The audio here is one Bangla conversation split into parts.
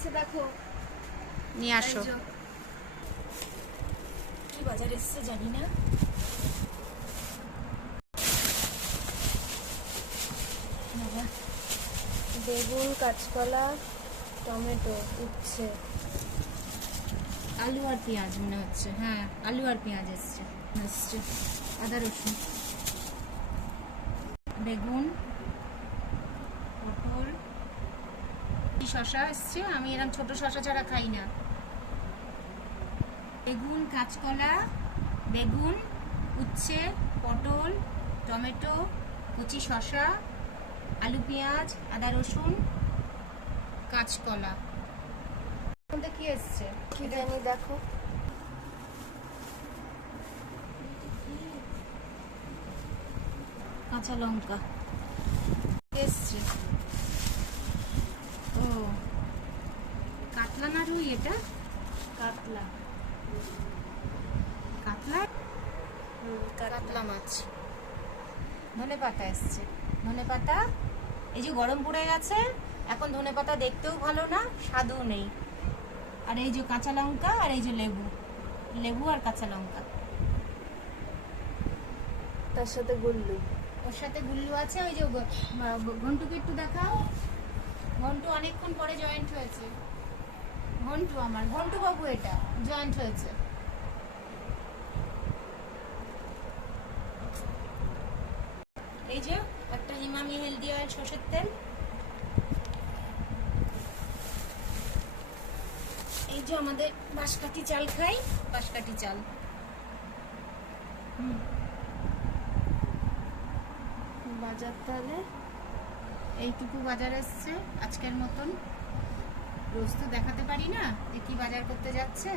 এসছে দেখো, নিয়ে আসো। কি বাজার এসছে জানি না। বেগুন, কাঁচকলা, টমেটো, উচ্ছে, আলু আর পেঁয়াজ মনে হচ্ছে। হ্যাঁ, আলু আর পেঁয়াজ এসছে। আদা রসুন, বেগুন, পটল, শশা এসছে। আমি এরকম ছোট শশা ছাড়া খাই না। বেগুন, কাঁচকলা, বেগুন, উচ্ছে, পটল, টমেটো, কচি শশা, আলু পেঁয়াজ, আদা রসুন, কাঁচকলা। মধ্যে কি এসছে কি জানি দেখো। কাঁচা লঙ্কা এসছে। ও কাতলা না রুই? এটা কাতলা, কাতলা, কাতলা মাছ। ধনেপাতা এসছে। ধনেপাতা, এই যে গরম পড়ে গেছে এখন ধনেপাতা দেখতেও ভালো না, স্বাদও নেই। আর এই যে কাঁচা লঙ্কা, আর এই যে লেবু, লেবু আর কাঁচা লঙ্কা। তার সাথে গুল্লু। ওর সাথে গুল্লু আছে। ওই যে ঘন্টুকে একটু দেখাও। ঘন্টু অনেকক্ষণ পরে জয়েন্ট হয়েছে। ঘন্টু, আমার ঘন্টু বাবু এটা জয়েন্ট হয়েছে। এই যে একটা ইমামি হেলদি অয়েল সরষের তেল। এই যে আমাদের বাঁশকাঠি চাল খাই, বাঁশকাঠি চাল। বাজার তাহলে এইটুকু বাজার এসছে আজকের মতন। রোজ তো দেখাতে পারি না যে কি বাজার করতে যাচ্ছে।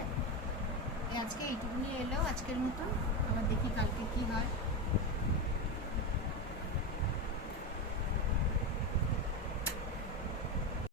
আজকে এইটুকুনি এলো আজকের মতন। আবার দেখি কালকে কি হয়।